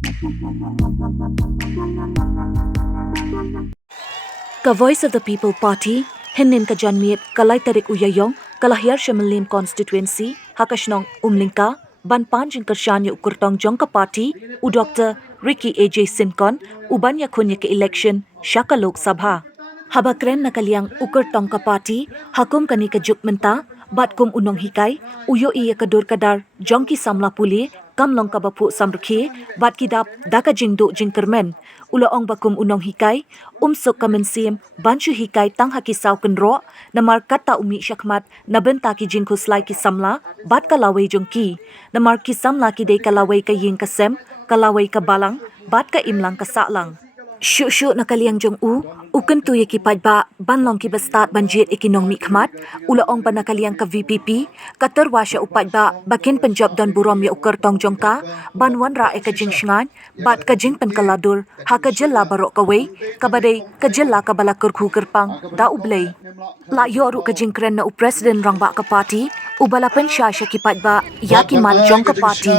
Ka Voice of the People Party, hynnim ka janmeit kalai tarik Iaiong, hiar mylliem constituency, shnong umlynka, ban jing kyrshan Kyrtong jong ka party, Dr Ricky AJ Synkon, banya khun ke election, shaka lok Sabha. Haba kren liang Kyrtong ka party, hakum kani ka mynta, bat kum nonghikai, iohi kadur kadar, jong ki samla pule, kamlong ka bapu samrukhe, bat kidap daka jing kermen. Ulaong bakum nonghikai, suk kamensim, banchu hikai tang haki saw kenro, namar kata umi syakmat, nabenta ki jing kuslai ki samla, bat kalawai jong ki, namar ki samla ki de kalawai ka ying kasem, kalawai ka balang, bat ka imlang ka salang. Syuk-syuk na kaliang jong uken tu ki Paidbah, banlong ki bestat banjit ikinong mikmat, ulaong pa na kaliang ka VPP, ka Tyrwa siya Paidbah, bakin Pynjop Donburom Kyrtong jong ka, banwan ra ka jing shngan, bat ka jing penkaladur, ha ka Jylla barok kaway, kabaday ka Jylla Kaba La Kyrkhu Kyrpang, da Blei. La yoru ka jing kren na President rangba ka party, ubala pensya siya ki Paidbah, yakiman jong ka party.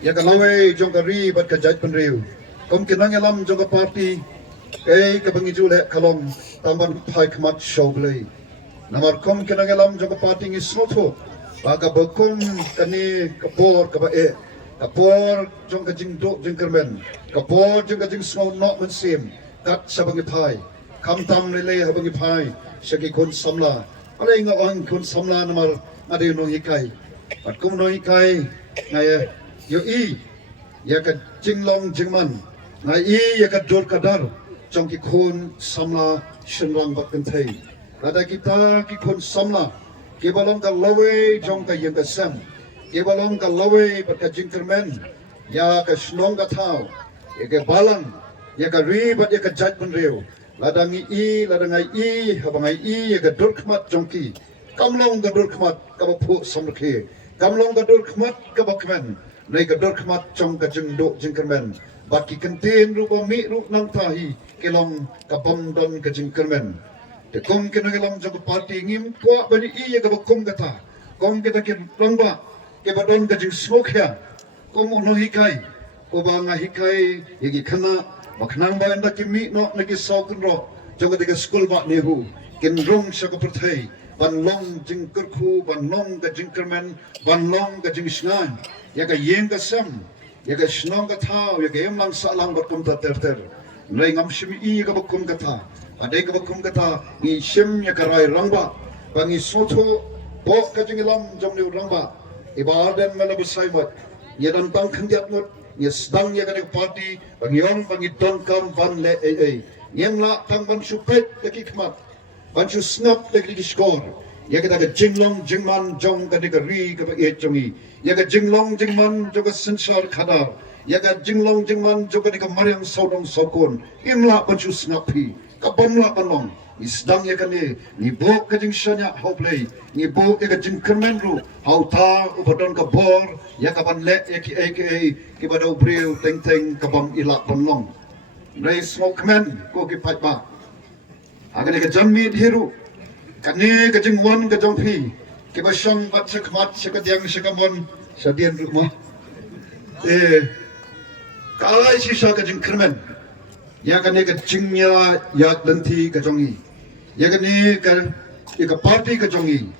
Ya kalaway jong ka ri bat ka jaj penriu. Kom kinangalam jong ka party, ka bangijule kalong tamban pai kmat show Blei. Namar kom kinangalam jong ka party ngi snoto, baga bakum kani kapor ka ba kapor jong ka jing jing kermen, kapor jong ka jing snow not mensim, kat sabangi pai, kam tam lele habangi pai, syaki khun samla, alay nga on khun samla namar adi nonghikai, at kum nonghikai ngaya iohi, ya ka jinglong jingman, ngai ya ka dur kadar, jong ki khun samla shenrang bat kentai, ada kita ki khun samla, ki balong ka lawe jong ka yang ka sem, ki balong ka lawe bat ka jingkermen, ya ka shnong ka thau, ya ka balang, ya ka ri bat ya ka jaj penriu, ladang ladangai habangai ya ka dur khmat jong ki, kamlong ka dur khmat ka bapu samrkhe, kamlong ka dur khmat ka bakmen, nei ka dur khmat jong ka jingkermen, bat ki kenten rupa mi ru nang tahi, kelong ka bomdon ka jingkermen. Te kom kena kelam jong parti ngim kwa bani iya ka bakum kata, kom kita ke longba ke badon ka jing smoke ya, kom nonghikai, ko ba nga hikai yagi kana maknang ba anda ki mi no nagi saukun ro, jong ka school ba nehu, kin rong sa ka perthai, ban long jing Kyrkhu, ban long ka jingkermen, ban long ka jing shngan, ya ka yeng ka sam, ya ka shnong ka thau, ya ka emlang salang bakum ta ter, nei ngam shimi iya ka bakum kata. Adai ka bakum kata ngi shim ya karai rangba bangi soto bo ka jingilam jong ni rangba ibadan mala besai mat ya dan tang khandiat not ya sedang ya ka party bangyong bangi don kam ban le yem la tang ban supet ka kikmat ban su snap ka ki score ya ka jinglong jingman jong ka ka ri ka ba jongi ya ka jinglong jingman jong ka sensor khadar ya ka jinglong jingman jong ka mariang saudong sokon imla ban su snapi kabamla panong isdang ya kani ni bo ka jing shanya how Blei ni bo ka jing kermen ru how ta ubadon ka bor ya ka ban le ya ki ki badau breu teng kabam ila panong nei smoke men ko ki Paidbah agane ka janmeit hiru kani ka jing wan ka jong phi ki ba shang bat sakmat sakadiang sakamon sadian rumah kalai sisa ka jing kermen ya kan ka jingnya ya lenti ka jongi ya kan ka party ka jongi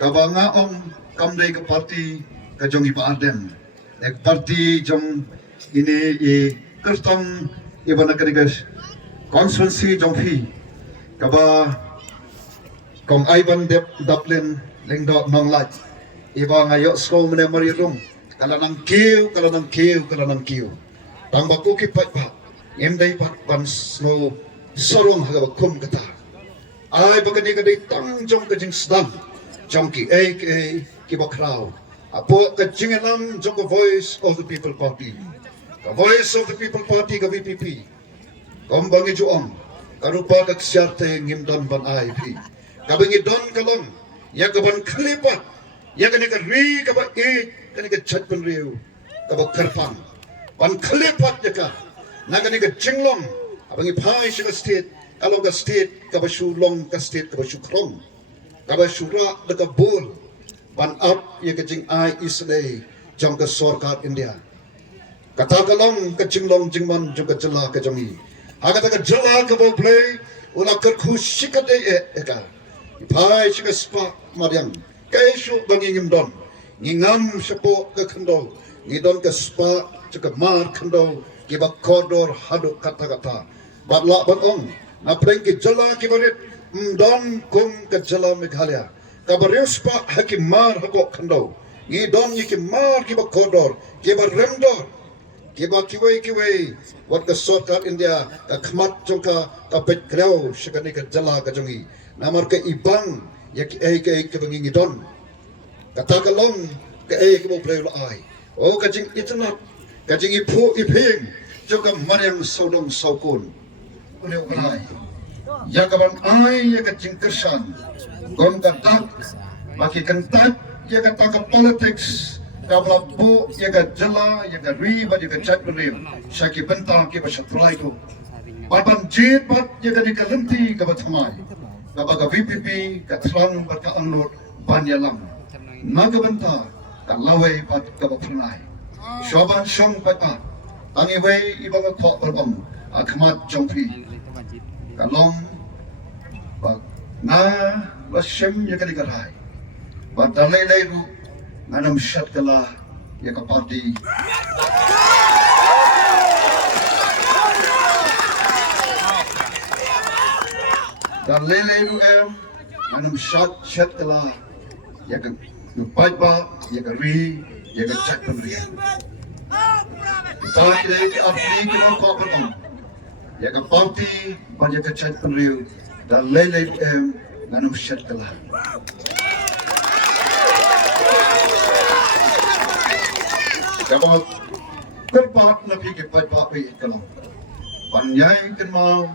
ka banga om kamdai ka party ka jongi ba arden ek party jong ini Kyrtong ibana ka constituency jong phi ka ba kong aiban daplin lengdot nong lat iba ngayo sko mene mari rum kala nang kiu tang baku ki Paidbah Yemdai ban snow sorong haga kum kata. Ai bagani kadai tang jong ka jing sedang jong ki ki bakrao. Apo ka jingelam jong ka Voice of the People Party. Ka Voice of the People Party ka VPP. Kombangi juong karupa ka ksiarte ngimdon ban IP. Kabangi don kalong ya ka ban khalipat ya ka ka ri ka ba ka chat ban riu ka ba Kyrpang. Ban khalipat ya ka nagani ka jinglong abangi pai shi ka state kalong ka state ka ba shu long ka state ka ba shu krong ka ba shu ra da ka bol ban up ya ka jing ai islay jong ka sarkar India Kata kalong ke jinglong jingman juga Jylla ke jongi. Agak tak Jylla Kaba Blei ulah Kyrkhu sikate eka. Pai sika spa mariang. Kesu bangi ngimdon. Ngingam sepo ke kendo. Ngidon ke spa juga mar kendo. Kiba kodor haduk kata-kata. Batla batong. Na prengki Jylla kibarit mdon kum ke Jylla Meghalaya. Kabaryo spa hakim mar hakok kendo. Ngidon yikim mar kiba kodor. Kiba remdor. Kiba kiwai wat ke sorkat India ka khmat jongka ka pet kreu shikani ka Jylla ka jongi namar ke ibang ya ke bangi ngidon kata kalong ke ke bo play ai o ka jing itnat ka jing ipu iping jongka mariang sodong saukun ule ulai ya ka ban ai ya ka jing kyrshan gon ka tak maki kentat ya ka tak politics Kaba bu ya ga Jylla ya ga ri ba ya ga chat berim syaki bentang ke basatrai tu baban jit bat ya ga di kalenti ka bathamai kaba ga VPP ka tlang ba ka anlot banyalam naga benta ka lawe bat ka bathnai shoban shong bata tangi wei ibang ko berbam akmat jongpi kalong ba na basem ya ga di karai ba dalai lai ru Anam syat kalah ya ke parti. Dan lele itu anam syat kalah ya ke Paidbah ya ke ri ya ke chat penri. Kita ke ahli kita kau betul. Ya ke parti banyak ke chat penri dan lele itu anam syat kalah. Kalau kerpat nabi ke Paidbah ini kalau banyak kenal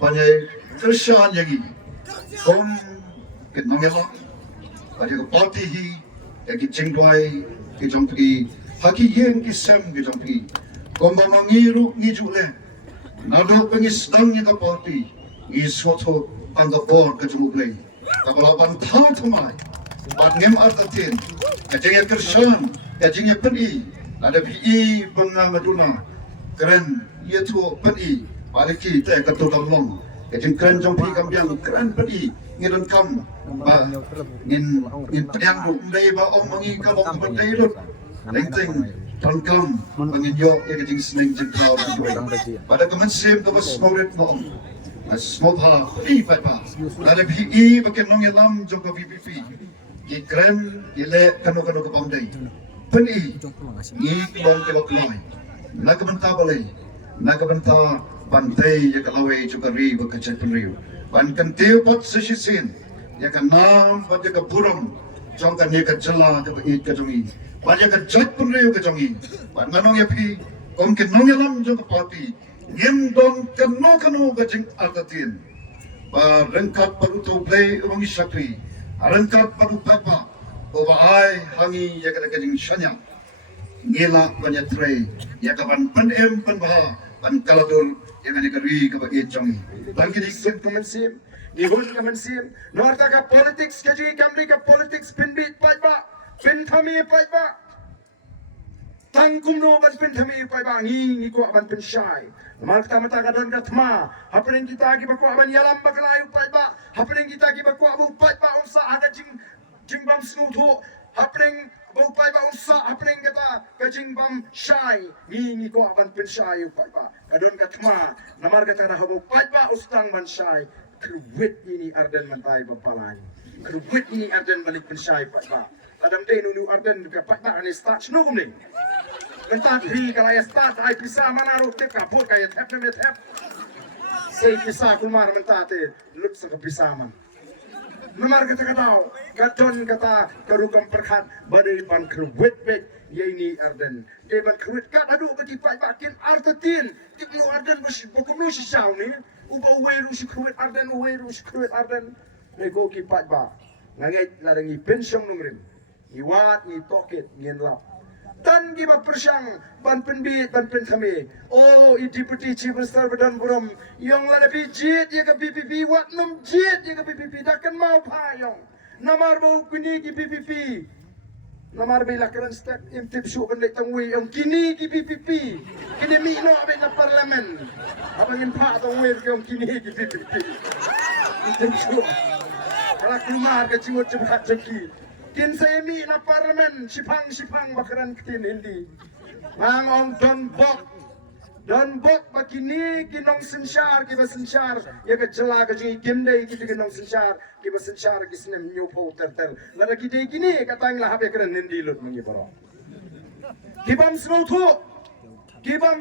banyak kyrshan lagi, kom kenal lah, banyak parti hi, lagi jing ke jong pergi, haki yang kisam ke jong pergi, kom mangiru ngiju le, nado pengis dangnya ke parti, ngisuatu anggap bor ke jong Blei, kalau ban tahu thumai, ban ngem artatin, kejengnya kyrshan, kejengnya pergi. Ada PE pengamaduna kren ia tu pedi baliki te katu damlong kejeng kren jong pi kambiang kren pedi ngiran kam ba ngin pedang ru ndai ba om mangi ka bong pedai ru lengteng tangkam mangin yo ya kejeng sneng jeng kau pada kemensim tu bas mauret no Sabha PE pa ada PE bagian nonghikai jong ka VPP ki kren ile kanu ka bangdai Peni, ni kebon ke baklai. Naga benta balai, naga benta bantai ya kalawai juga ri bekerja penriu. Ban kentiu pot sesisin, ya kan nam ban ya burom, jong kan ya Jylla ke it ke jongi. Ban ya jat penriu ke jongi. Ban manong ya pi, kom ke nonghikai jong ke parti. Ngem don kanu ke jing artatin. Ba rengkat paru tu Blei umangi sakri. Rengkat paru Paidbah. Ai hangi ya kada kajing shanya ngela banyak tray ya kapan penem penbah pan kaladur ya kada kari ka bagi jong bagi dik kemensim di hul kemensim norta ka politics kaji kamli ka politics pinbit Paidbah pin thami Paidbah tangkum no ban pin thami Paidbah ngi ko ban pin shai mal mata kadon ka thma hapren kita ki bakwa ban yalam baklayu Paidbah hapren kita ki bakwa bu Paidbah unsa ada jingbam snuto hapring bau Paidbah unsa hapring kata ka jingbam shai ni ko aban pin shai Paidbah kadon ka thma namar kata na bau Paidbah ustang ban shai kruwit ini arden mantai bapalai kruwit ini arden balik pin shai Paidbah adam dei nunu arden ka Paidbah ani start snu ni kentat hi kala ya start ai pisa mana ro te ka bot ka ya tap me tap sei pisa kumar mentate lut sa ka pisa man Namar kata katau, katon kata karukam perkhat badai ban kruwit bet yeni arden. Dia ban kruwit kat adu kati Paidbah kin artatin. Tiklu arden bukum si saw ni. Uba uweru si kruwit arden uweru si kruwit arden. Nego ki Paidbah. Ngangit larangi pensyong numrim. Iwat ni tokit ngin lap. Tan giba persyang ban penbit ban penthami. Oh, i deputy chief minister Donburom yang lada bijit ya ke PPP wat num jit ya ke PPP takkan mau payong. Namar bau kuni ki PPP. Namar bila keren step intip syuk benda tangwi yang kini ki PPP kini mi no abe na parlimen abang impa tangwi yang kini ki PPP intip syuk kalau keluar ke cingut cepat ceki kin saya mi na parlimen sipang bakaran ketin hindi mang Don bok bakini kinong sensyar kiba sensyar ya ke jela ke jing kimdei kita kinong sensyar kiba sensyar kisnem nyupo terter lada kita kini katang lah habe keren nindi lut mengi baro kibam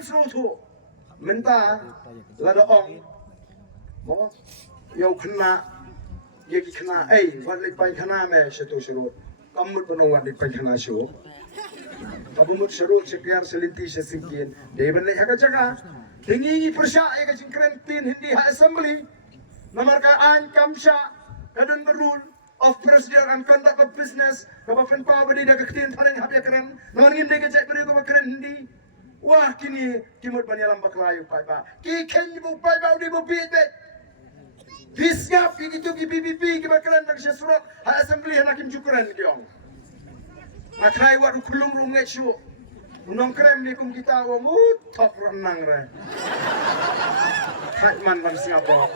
snotu menta lada ong mo yo kena ye ki kena wat le pai kena me setu serut kamut penong wat le pai kena syu Kabumut serut sekiar selinti sesingkin. Dia balik hak jaga. Tinggi persyak yang kecing kerentin hindi hak assembly. Namarkaan kamsya kadang berul of procedure and conduct of business. Kapan power beri dah ketin paling hak keren. Nangin dia kecek beri kau keren hindi. Wah kini kimut banyak lambak layu Paidbah. Kiken ibu Paidbah di ibu bibet. Bisngap gitu ki PPP ki keren nak sesurat hak assembly nak kim cukuran kiong. Matrai wat kulung lungai syuk. Unong krem ni kum kita wong top renang re. Hatman ban Singapura.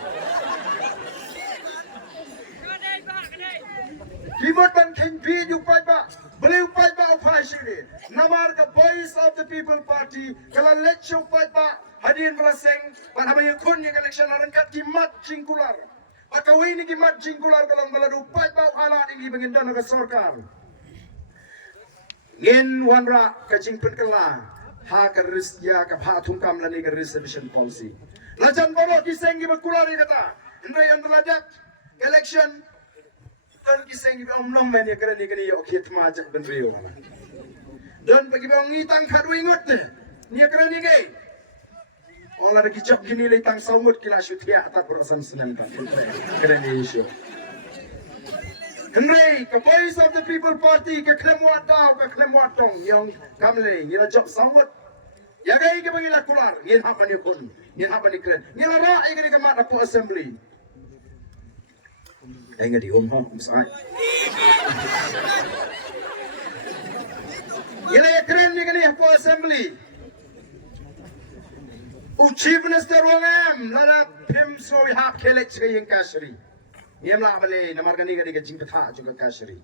Kimot ban kengpi yu Paidbah. Blei Paidbah upai sini. Namar the voice of the people party. Kalau lecture Paidbah hadirin berasing. Pada yang kun yang election arangkat kimat jingkular. Pakawai ni kimat jingkular kalau baladu Paidbah alat ini bengindan ke sorkar. Ngin wanra kajing penkela ha keris ya ka pha thungkam lani ke reservation policy lajan boro kisengi bakulari kata ndai andaladak election kan kisengi om nom men ya kerani kini yo khit ma jak benrio dan bagi bang ngitang khadu ingot ni kerani ke ola de kicap gini le tang saumut kila syutia atat berasan senem kan kerani isu Henry, the voice of the people party, ke klemwat tau, ke klemwat tong, yang kamle, ngira job samut. Ya gai ke bagi lakular, ngin apa ni kun, ngin apa ni kren, ngira ra ai ke mat apo assembly. Ai ngadi sai. Ngira ya kren ni ke apo assembly. Chief Minister wongam, lada pim so hap kelek ke yang kasri. Niam lah balik, nama organik ada jing petha juga kasri.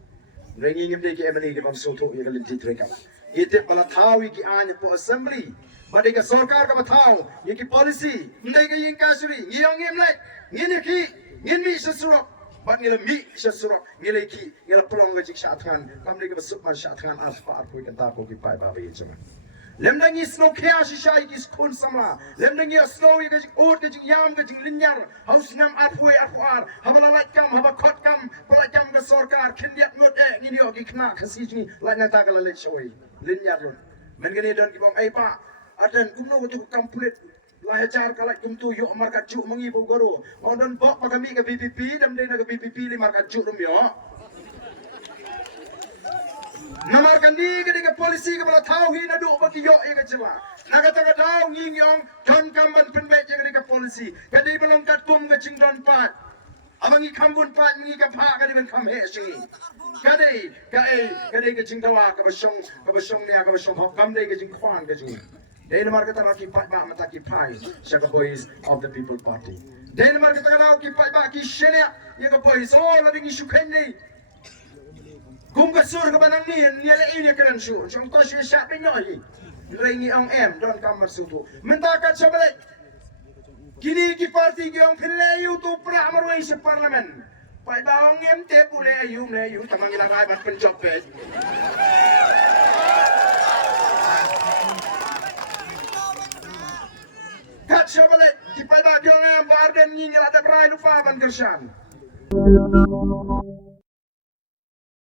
Rengi ngim ke emani ke bang soto ia kali ditrekam. Itu pala tahu ki anya po assembly. Bade ke sarkar ka tahu, ye ki policy, ndai ke yang kasri. Iaiong ngim lai, ngin mi sesurok. Bat ngila mi sesurok, ngila ki, ngila pelong ke jing syatkan. Kamli ke besukman syatkan aspa aku ikan tako ki Paidbah bayi cuma. Lemdangi snow kya shisha ki khun samla lemdangi snow ye gajing ot gajing yam gajing linyar haus nam atwe atwar habala laikam haba khotkam palakam ga sarkar khindiak ngot ngini ogi khna khasi jing laina ta kala le choi linyar lun men gani don ki bang ai pa adan kumno tu complete lahajar kalak kum tu yo marka ju mangi bo goro ondon bok pagami ga BPP dam dei na ga BPP li marka ju dum yo Namar kandi ketika polisi kepala tahu hina duk bagi yo yang kecewa. Naga taga tahu Iaiong don kamban penbet yang ketika polisi. Kadi belongkat kum kecing don pat. Abangi kambun pat mengi kapha kadi ben kam he singi. Kadi kecing tawa kabasong ni kabasong hok kam dei kecing kwan kecing. Dei namar kata raki Paidbah mata ki pai saka voice of the people party. Dei namar kata tahu ki Paidbah ki shenya yang voice oh lading isu kene. Kung kasur ka ba nang nila ini keren syur. Siyang to siya siya pinyoy. Rengi ang don kamar suto. Mentakat siya balik. Kini ki parti ki ang pinlayo to pra marway sa parliament. Paidbah ang te pule Iaiong tamang ilagay man Pynjop pet. Kat siya balik. Di Paidbah ki ang barden nila ada pray lupa ban kyrshan.